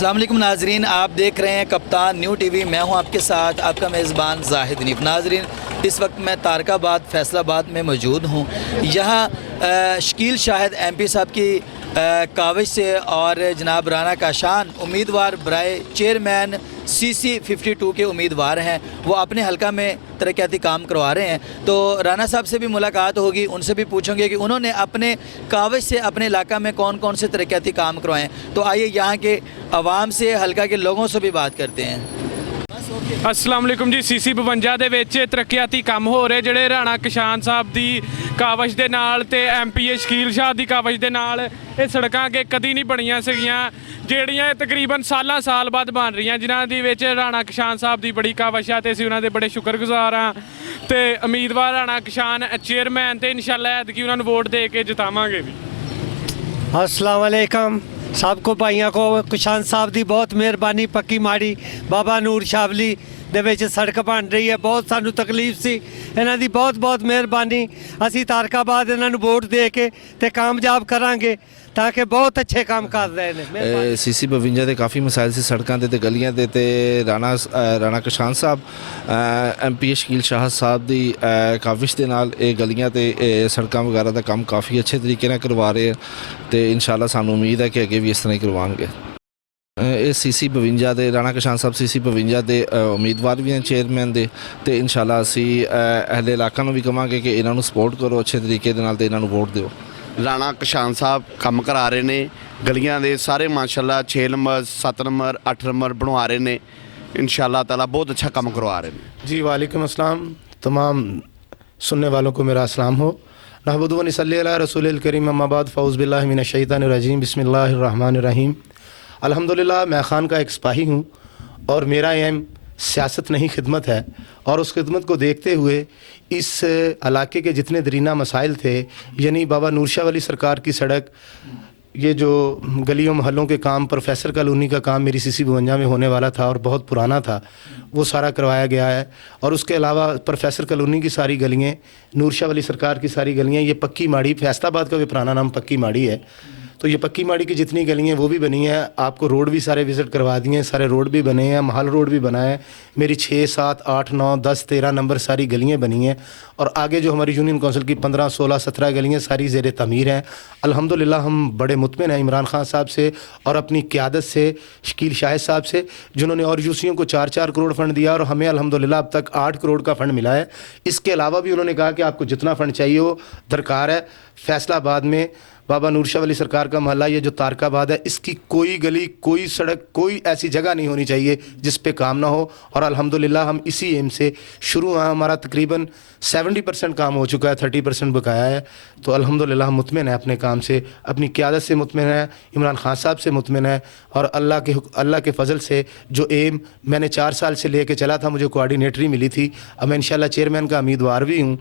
अस्सलाम वालेकुम नाजरीन, आप देख रहे हैं कप्तान न्यू टीवी। मैं हूं आपके साथ आपका मेज़बान जाहिद हनीफ। नाजरीन, इस वक्त मैं तारकाबाद फैसलाबाद में मौजूद हूं। यहां शकील शाहिद एमपी साहब की काविश से और जनाब राना काशान उम्मीदवार बराए चेयरमैन CC 52 के उम्मीदवार हैं। वो अपने हलका में तरक्याती काम करवा रहे हैं। तो राना साहब से भी मुलाकात होगी, उनसे भी पूछेंगे कि उन्होंने अपने काविश से अपने इलाका में कौन कौन से तरक्याती काम करवाएं। तो आइए यहाँ के आवाम से, हलका के लोगों से भी बात करते हैं। अस्सलाम वालेकुम जी। CC 52 ਦੇ ਵਿੱਚ ਤਰੱਕੀਆਤੀ ਕੰਮ ਹੋ ਰਹੇ ਜਿਹੜੇ ਰਾਣਾ ਕਿਸ਼ਾਨ ਸਾਹਿਬ ਦੀ ਕਾਵਿਸ਼ ਦੇ ਨਾਲ ਤੇ MPA ਸ਼ਕੀਲ ਸ਼ਾਹ ਦੀ ਕਾਵਿਸ਼ ਦੇ ਨਾਲ ਇਹ ਸੜਕਾਂ ਅੱਗੇ ਕਦੀ ਨਹੀਂ ਬਣੀਆਂ ਸੀਗੀਆਂ, ਜਿਹੜੀਆਂ ਤਕਰੀਬਨ ਸਾਲ ਬਾਅਦ ਬਣ ਰਹੀਆਂ, ਜਿਨ੍ਹਾਂ ਦੇ ਵਿੱਚ ਰਾਣਾ ਕਿਸ਼ਾਨ ਸਾਹਿਬ ਦੀ ਬੜੀ ਕਾਵਿਸ਼ ਆ ਤੇ ਅਸੀਂ ਉਹਨਾਂ ਦੇ ਬੜੇ ਸ਼ੁਕਰਗੁਜ਼ਾਰ ਹਾਂ। ਤੇ ਉਮੀਦਵਾਰ ਰਾਣਾ ਕਿਸ਼ਾਨ ਚੇਅਰਮੈਨ ਤੇ ਇਨਸ਼ਾਅੱਲਾ ਐਤਕੀ ਉਹਨਾਂ ਨੂੰ ਵੋਟ ਦੇ ਕੇ ਜਿਤਾਵਾਂਗੇ ਵੀ। अस्सलाम वालेकुम सबको भाइयों को। किसान साहब की बहुत मेहरबानी, पक्की माड़ी बाबा नूर शावली ਦੇ ਵਿੱਚ ਸੜਕ ਬਣ ਰਹੀ ਹੈ। ਬਹੁਤ ਸਾਨੂੰ ਤਕਲੀਫ ਸੀ, ਇਹਨਾਂ ਦੀ ਬਹੁਤ ਬਹੁਤ ਮਿਹਰਬਾਨੀ। ਅਸੀਂ ਤਾਰਕਾਬਾਦ ਇਹਨਾਂ ਨੂੰ ਵੋਟ ਦੇ ਕੇ ਤੇ ਕਾਮਯਾਬ ਕਰਾਂਗੇ ਤਾਂ ਕਿ ਬਹੁਤ ਅੱਛੇ ਕੰਮ ਕਰ ਰਹੇ ਨੇ। CC 52 ਦੇ ਕਾਫੀ ਮਸਾਇਲ ਸੀ ਸੜਕਾਂ ਦੇ ਤੇ ਗਲੀਆਂ ਦੇ, ਤੇ ਰਾਣਾ ਕਿਸ਼ਾਨ ਸਾਹਿਬ MPA ਸ਼ਕੀਲ ਸ਼ਾਹ ਸਾਹਿਬ ਦੀ ਕਾਵਿਸ਼ ਦੇ ਨਾਲ ਇਹ ਗਲੀਆਂ ਤੇ ਸੜਕਾਂ ਵਗੈਰਾ ਦਾ ਕੰਮ ਕਾਫੀ ਅੱਛੇ ਤਰੀਕੇ ਨਾਲ ਕਰਵਾ ਰਹੇ ਆ ਤੇ ਇਨਸ਼ਾਅੱਲਾ ਸਾਨੂੰ ਉਮੀਦ ਹੈ ਕਿ ਅੱਗੇ ਵੀ ਇਸ ਤਰ੍ਹਾਂ ਹੀ ਕਰਵਾਉਣਗੇ। ਇਹ CC 52 ਦੇ ਰਾਣਾ ਕਿਸ਼ਾਨ ਸਾਹਿਬ CC 52 ਦੇ ਉਮੀਦਵਾਰ ਵੀ ਹਨ ਚੇਅਰਮੈਨ ਦੇ, ਤੇ ਇਨਸ਼ਾਅੱਲਾ ਅਸੀਂ ਅਹਿਲੇ ਇਲਾਕਾ ਨੂੰ ਵੀ ਕਹਾਂਗੇ ਕਿ ਇਹਨਾਂ ਨੂੰ ਸਪੋਰਟ ਕਰੋ ਅੱਛੇ ਤਰੀਕੇ ਦੇ ਨਾਲ ਤੇ ਇਹਨਾਂ ਨੂੰ ਵੋਟ ਦਿਓ। ਰਾਣਾ ਕਿਸ਼ਾਨ ਸਾਹਿਬ ਕੰਮ ਕਰਾ ਰਹੇ ਨੇ ਗਲੀਆਂ ਦੇ ਸਾਰੇ, ਮਾਸ਼ਾਅੱਲਾ 6 ਨੰਬਰ 7 ਨੰਬਰ 8 ਨੰਬਰ ਬਣਵਾ ਰਹੇ ਨੇ। इंशाअल्लाह ताला बहुत अच्छा काम करवा रहे हैं। जी वालेकुम अस्सलाम। तमाम सुनने वालों को मेरा अस्सलाम हो। नहमदुहु व नसल्ली अला रसूलिल करीम, अम्मा बाद, फ़ऊज़ बिल्लाहि मिनश शैतानिर रजीम, बिस्मिल्लाहिर रहमानिर रहीम। अल्हम्दुलिल्लाह, मैं खान का एक सिपाही हूँ और मेरा एम सियासत नहीं खिदमत है, और उस खिदमत को देखते हुए इस इलाके के जितने दरीना मसाइल थे, यानी बाबा नूर शाह वली सरकार की सड़क, ये जो गलियों महलों के काम, प्रोफेसर कॉलोनी का काम मेरी CC 52 में होने वाला था और बहुत पुराना था, वो सारा करवाया गया है। और उसके अलावा प्रोफेसर कॉलोनी की सारी गलियाँ, नूर शाह वली सरकार की सारी गलियाँ, ये पक्की माड़ी, फैसलाबाद का भी पुराना नाम पक्की माड़ी है, तो ये पक्की माड़ी की जितनी गलियाँ वो भी बनी हैं। आपको रोड भी सारे विज़िट करवा दिए हैं, सारे रोड भी बने हैं, महल रोड भी बना है। मेरी 6, 7, 8, 9, 10, 13 नंबर सारी गलियाँ बनी हैं, और आगे जो हमारी यूनियन कौंसिल की 15, 16, 17 गलियाँ सारी ज़ेर तमीर हैं। अल्हम्दुलिल्लाह हम बड़े मुतमिन हैं इमरान खान साहब से और अपनी क़यादत से, शकील शाहिद साहब से, जिन्होंने और यूसियों को 4-4 करोड़ फ़ंड दिया और हमें अल्हम्दुलिल्लाह अब तक 8 करोड़ का फ़ंड मिला है। इसके अलावा भी उन्होंने कहा कि आपको जितना फ़ंड चाहिए हो दरकार है। फैसलाबाद में बाबा नूर शाह वली सरकार का महल्ला, ये जो तारकाबाद है, इसकी कोई गली, कोई सड़क, कोई ऐसी जगह नहीं होनी चाहिए जिस पे काम ना हो। और अल्हम्दुलिल्लाह हम इसी एम से शुरू हैं। हमारा तकरीबन 70% काम हो चुका है, 30% बकाया है। तो अल्हम्दुलिल्लाह हम मुतमिन है अपने काम से, अपनी क़यादत से मुतमिन है, इमरान खान साहब से मुतमिन है, और अल्लाह के फ़ज़ल से जो एम मैंने 4 साल से लेके चला था, मुझे कोऑर्डिनेटरी मिली थी, अब मैं इंशाअल्लाह चेयरमैन का उम्मीदवार भी हूँ,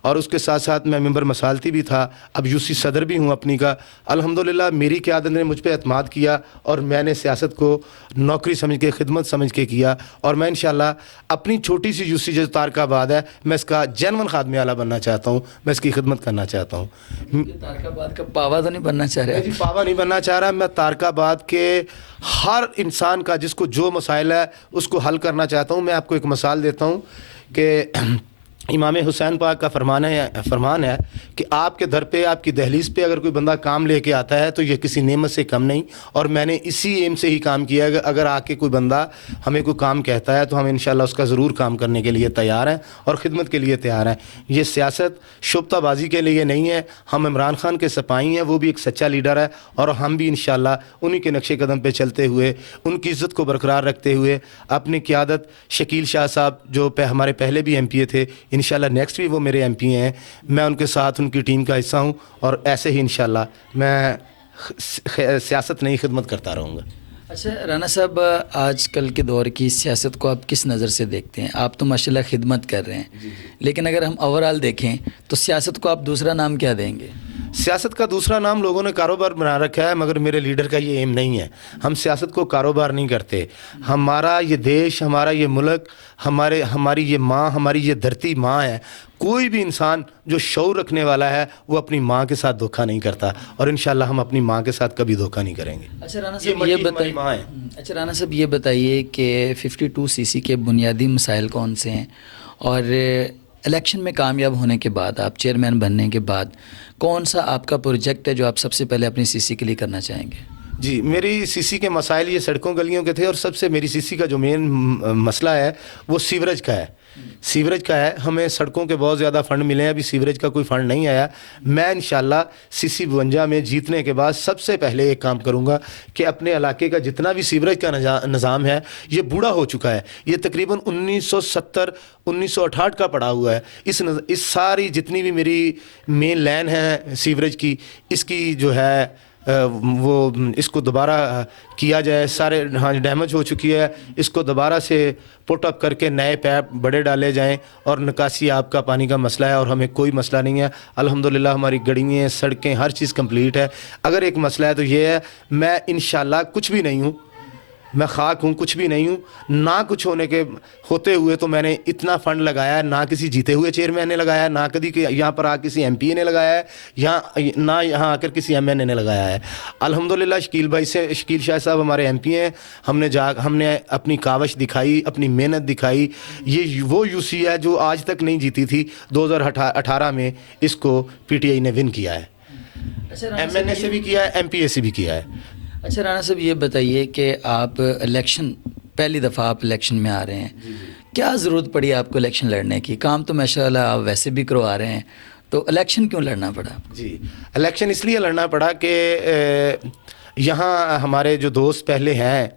और उसके साथ साथ मैं मेंबर मसालती भी था, अब UC सदर भी हूँ अपनी का। अल्हम्दुलिल्लाह मेरी क़यादत ने मुझ पे एतमाद किया और मैंने सियासत को नौकरी समझ के, खिदमत समझ के किया, और मैं इंशाअल्लाह अपनी छोटी सी UC जो तारकाबाद है, मैं इसका जेन्युइन खादमे आला बनना चाहता हूँ, मैं इसकी खिदमत करना चाहता हूँ। तारकाबाद का पावा तो नहीं बनना चाह रहे? जी, पावा नहीं बनना चाह रहा। मैं तारकाबाद के हर इंसान का जिसको जो मसाइल है उसको हल करना चाहता हूँ। मैं आपको एक मिसाल देता हूँ कि इमाम हुसैन पाक का फरमान है कि आपके दर पे, आपकी दहलीज़ पे अगर कोई बंदा काम लेके आता है तो ये किसी नेमत से कम नहीं। और मैंने इसी एम से ही काम किया है कि अगर आके कोई बंदा हमें कोई काम कहता है तो हम इंशाअल्लाह उसका ज़रूर काम करने के लिए तैयार हैं और ख़िदमत के लिए तैयार हैं। ये सियासत शुबताबाजी के लिए नहीं है। हम इमरान खान के सिपाही हैं, वो भी एक सच्चा लीडर है, और हम भी इंशाअल्लाह उन्हीं के नक्शे कदम पे चलते हुए, उनकी इज़्ज़त को बरकरार रखते हुए, अपनी क़यादत, शकील शाह साहब जो हमारे पहले भी MPA थे, इंशाअल्लाह नेक्स्ट भी वो मेरे MPA हैं, मैं उनके साथ उनकी टीम का हिस्सा हूँ, और ऐसे ही इंशाअल्लाह मैं सियासत नहीं खिदमत करता रहूँगा। अच्छा राना साहब, आजकल के दौर की सियासत को आप किस नज़र से देखते हैं? आप तो माशाल्लाह खिदमत कर रहे हैं, लेकिन अगर हम ओवरऑल देखें तो सियासत को आप दूसरा नाम क्या देंगे? सियासत का दूसरा नाम लोगों ने कारोबार बना रखा है, मगर मेरे लीडर का ये एम नहीं है। हम सियासत को कारोबार नहीं करते। हमारा ये देश, हमारा ये मुल्क, हमारी ये माँ, हमारी ये धरती माँ है। कोई भी इंसान जो शऊर रखने वाला है वो अपनी माँ के साथ धोखा नहीं करता, और इंशाल्लाह हम अपनी माँ के साथ कभी धोखा नहीं करेंगे। अच्छा राना ये साहब मट्टी ये हमारी बताइए, माँ है। अच्छा राना साहब ये बताइए कि 52 सीसी के बुनियादी मसाइल कौन से हैं, और इलेक्शन में कामयाब होने के बाद, आप चेयरमैन बनने के बाद, कौन सा आपका प्रोजेक्ट है जो आप सबसे पहले अपनी सीसी के लिए करना चाहेंगे? जी, मेरी सीसी के मसाइल ये सड़कों गलियों के थे, और सबसे मेरी सीसी का जो मेन मसला है वो सीवरेज का है। सीवरेज का है। हमें सड़कों के बहुत ज़्यादा फ़ंड मिले हैं, अभी सीवरेज का कोई फ़ंड नहीं आया। मैं इंशाल्लाह सीसी 52 में जीतने के बाद सबसे पहले एक काम करूंगा कि अपने इलाके का जितना भी सीवरेज का निज़ाम है, ये बूढ़ा हो चुका है। ये तकरीबन 1970 1968 का पड़ा हुआ है। इस सारी जितनी भी मेरी मेन लाइन है सीवरेज की, इसकी जो है वो इसको दोबारा किया जाए। सारे हाँ डैमेज हो चुकी है, इसको दोबारा से पुट अप करके नए पैप बड़े डाले जाएं, और निकासी आपका पानी का मसला है, और हमें कोई मसला नहीं है। अल्हम्दुलिल्लाह हमारी गलियाँ, सड़कें, हर चीज़ कंप्लीट है। अगर एक मसला है तो ये है, मैं इंशाल्लाह कुछ भी नहीं हूँ, मैं खाक हूँ, कुछ भी नहीं हूँ। ना कुछ होते हुए तो मैंने इतना फ़ंड लगाया है, ना किसी जीते हुए चेयरमैन ने लगाया है, ना कभी यहाँ पर आकर किसी MP ने लगाया है, ना यहाँ आकर किसी MN ने लगाया है। अल्हम्दुलिल्लाह शकील शाह साहब हमारे MP हैं। हमने अपनी कावश दिखाई, अपनी मेहनत दिखाई। ये वो UC है जो आज तक नहीं जीती थी। 2018 में इसको PTI ने विन किया है, MNA से भी किया है, MPA से भी किया है। अच्छा राना साहब ये बताइए कि आप इलेक्शन, पहली दफ़ा आप इलेक्शन में आ रहे हैं, क्या ज़रूरत पड़ी आपको इलेक्शन लड़ने की? काम तो माशाल्लाह आप वैसे भी करवा रहे हैं, तो इलेक्शन क्यों लड़ना पड़ा? जी, इलेक्शन इसलिए लड़ना पड़ा कि यहाँ हमारे जो दोस्त पहले हैं,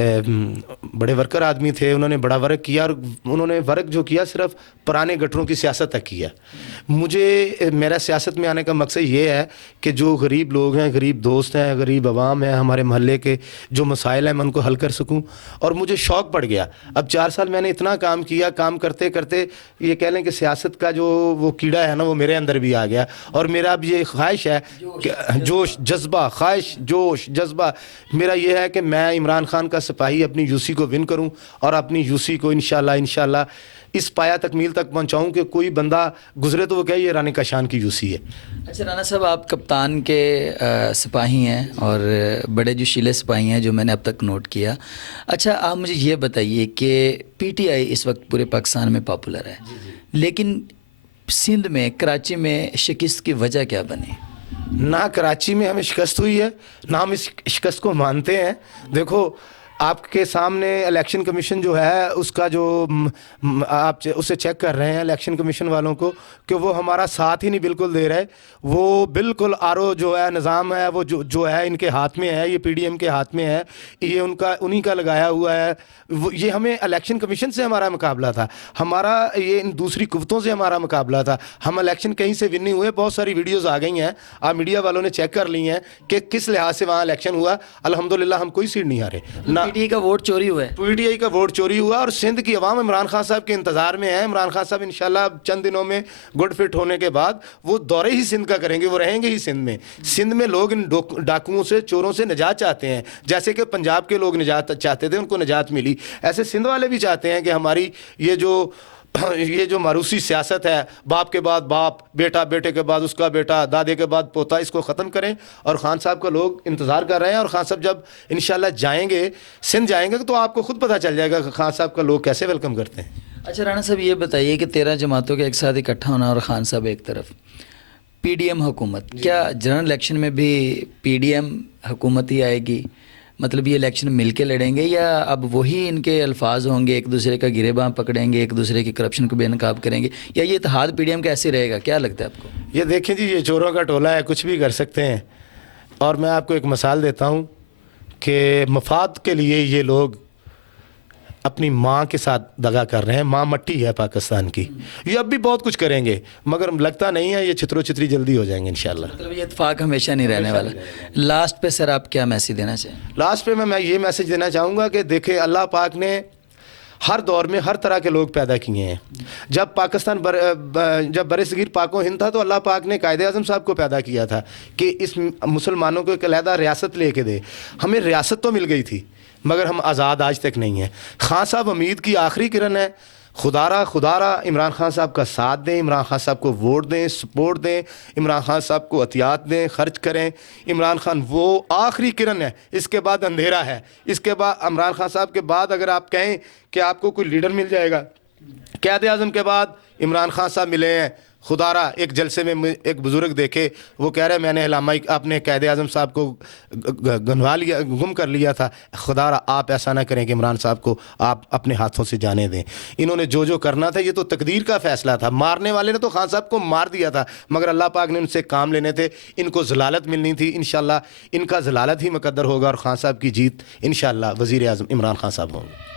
बड़े वर्कर आदमी थे, उन्होंने बड़ा वर्क किया, और उन्होंने वर्क जो किया सिर्फ पुराने गटरों की सियासत तक किया। मेरा सियासत में आने का मकसद ये है कि जो गरीब लोग हैं, गरीब दोस्त हैं, गरीब आवाम है, हमारे महल्ले के जो मसाइल हैं, मैं उनको हल कर सकूं। और मुझे शौक़ पड़ गया। अब 4 साल मैंने इतना काम किया, काम करते करते ये कह लें कि सियासत का जो वो कीड़ा है ना, वो मेरे अंदर भी आ गया। और मेरा अब ये ख्वाहिश है कि जोश जज्बा, ख्वाहिश जोश जज्बा मेरा ये है कि मैं इमरान खान का सिपाही अपनी UC को विन करूं, और अपनी UC को इंशाल्लाह इस पाया तकमील तक पहुंचाऊं कि कोई बंदा गुजरे तो वो कहे ये रानी काशान की UC है। अच्छा राना साहब, आप कप्तान के सिपाही हैं, और बड़े जोशीले सिपाही हैं जो मैंने अब तक नोट किया। अच्छा आप मुझे ये बताइए कि PTI इस वक्त पूरे पाकिस्तान में पॉपुलर है, लेकिन सिंध में, कराची में शिकस्त की वजह क्या बनी? ना कराची में हमें शिकस्त हुई है, ना हम इस शिकस्त को मानते हैं। देखो आपके सामने इलेक्शन कमीशन जो है उसका जो आप उसे चेक कर रहे हैं इलेक्शन कमीशन वालों को, कि वो हमारा साथ ही नहीं बिल्कुल दे रहे। वो बिल्कुल RO जो है निज़ाम है वो जो है इनके हाथ में है, ये PDM के हाथ में है, ये उन्हीं का लगाया हुआ है। ये हमें इलेक्शन कमीशन से हमारा मुकाबला था, हमारा ये इन दूसरी कुव्वतों से हमारा मुकाबला था। हम इलेक्शन कहीं से विन नहीं हुए। बहुत सारी वीडियोज़ आ गई हैं, आप मीडिया वालों ने चेक कर ली हैं कि किस लिहाज से वहाँ इलेक्शन हुआ। अल्हम्दुलिल्लाह हम कोई सीट नहीं हारे। ना PTI का वोट चोरी हुआ है, PTI का वोट चोरी हुआ, और सिंध की अवाम इमरान खान साहब के इंतज़ार में है। इमरान खान साहब इंशाल्लाह चंद दिनों में गुड फिट होने के बाद वो दौरे ही सिंध का करेंगे, वो रहेंगे ही सिंध में। सिंध में लोग इन डाकुओं से, चोरों से निजात चाहते हैं, जैसे कि पंजाब के लोग निजात चाहते थे, उनको निजात मिली। ऐसे सिंध वाले भी चाहते हैं कि हमारी ये जो मारूसी सियासत है, बाप के बाद बाप, बेटा, बेटे के बाद उसका बेटा, दादे के बाद पोता, इसको ख़त्म करें। और खान साहब का लोग इंतज़ार कर रहे हैं, और खान साहब जब इंशाल्लाह जाएंगे, सिंध जाएंगे, तो आपको खुद पता चल जाएगा कि खान साहब का लोग कैसे वेलकम करते हैं। अच्छा राना साहब ये बताइए कि 13 जमातों के एक साथ इकट्ठा होना और खान साहब एक तरफ, PDM हुकूमत, क्या जनरल इलेक्शन में भी PDM हुकूमत ही आएगी? मतलब ये इलेक्शन मिल के लड़ेंगे, या अब वही इनके अल्फाज होंगे, एक दूसरे का गिरेबान पकड़ेंगे, एक दूसरे की करप्शन को बेनकाब करेंगे, या ये इत्तेहाद PDM का ऐसे रहेगा? क्या लगता है आपको? ये देखें जी, ये चोरों का टोला है, कुछ भी कर सकते हैं। और मैं आपको एक मिसाल देता हूँ कि मफाद के लिए ये लोग अपनी माँ के साथ दगा कर रहे हैं। माँ मट्टी है पाकिस्तान की। ये अब भी बहुत कुछ करेंगे, मगर लगता नहीं है ये छितरो छितरी जल्दी हो जाएंगे इंशाल्लाह। मतलब ये इत्तेफाक हमेशा नहीं रहने वाला। लास्ट पे सर आप क्या मैसेज देना चाहें? लास्ट पे मैं ये मैसेज देना चाहूँगा कि देखें, अल्लाह पाक ने ہر دور میں ہر طرح کے لوگ پیدا کیے ہیں. جب پاکستان جب بر صغیر پاک و ہند تھا تو اللہ پاک نے قائد اعظم صاحب کو پیدا کیا تھا کہ اس مسلمانوں کو ایک علیحدہ ریاست لے کے دے. ہمیں ریاست تو مل گئی تھی مگر ہم آزاد آج تک نہیں ہیں. خان صاحب امید کی آخری کرن ہے. خدا را عمران خان صاحب کا ساتھ دیں, عمران خان صاحب کو ووٹ دیں, سپورٹ دیں, عمران خان صاحب کو عطیات دیں, خرچ کریں. عمران خان وہ آخری کرن ہے, اس کے بعد اندھیرا ہے. اس کے بعد عمران خان صاحب کے بعد اگر آپ کہیں کہ آپ کو کوئی لیڈر مل جائے گا, قائد اعظم کے بعد عمران خان صاحب ملے ہیں. خدا را ایک جلسے میں ایک بزرگ دیکھے, وہ کہہ رہے میں نے علامہ اپنے قائد اعظم صاحب کو گم کر لیا تھا. خدا را آپ ایسا نہ کریں کہ عمران صاحب کو آپ اپنے ہاتھوں سے جانے دیں. انہوں نے جو کرنا تھا یہ تو تقدیر کا فیصلہ تھا. مارنے والے نے تو خان صاحب کو مار دیا تھا مگر اللہ پاک نے ان سے کام لینے تھے. ان کو ضلالت ملنی تھی. انشاءاللہ ان کا ضلالت ہی مقدر ہوگا اور خان صاحب کی جیت انشاءاللہ وزیر اعظم عمران خان صاحب ہوں گے.